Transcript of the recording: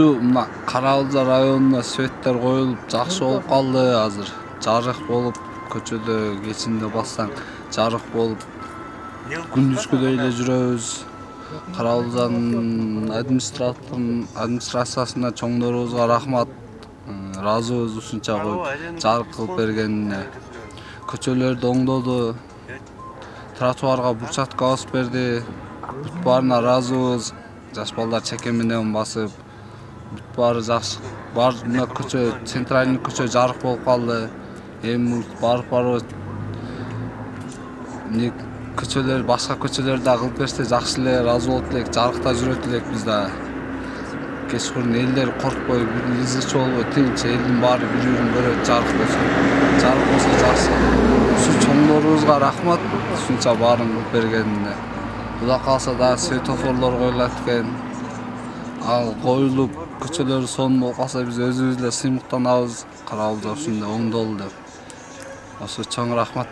Ушу мына Каралжа районуна светтер коюлуп жакшы болуп калды азыр. Жарык болуп, көчөдө кечинде бассаң жарык болуп, күндүзгү эле жүрөбүз. Каралжанын администрациясына чоңдорубузга рахмат. Ыраазыбыз ушунча коюп жарык кылып бергенине. Көчөлөрдү оңдоду. Тротуарга бурчатка басып берди. Бүт баарына ыраазыбыз. Жаш балдар чеке менен басып, бүт баары жакшы. Баарына көчө, центральный көчө жарык болуп калды. Эми барып көчөлөр, башка көчөлөр да кылып берсе жакшы эле, ыраазы болот элек, жарыкта жүрөт элек биз да. Кечкурун элдер коркпой, ызычы болбой, тынч, элдин баары бири-бирин көрөт, жарык болсо жакшы. Ушу чоңдорубузга рахмат, ушунча баарын кылып бергенине. Кудай кааласа дагы светофорлор коюлат экен. Ал коюлуп, көчөлөр сонун болуп калса биз өзүбүз эле сыймыктанабыз. Каралжа ушундай оңдолду деп. Ошо чоң рахмат.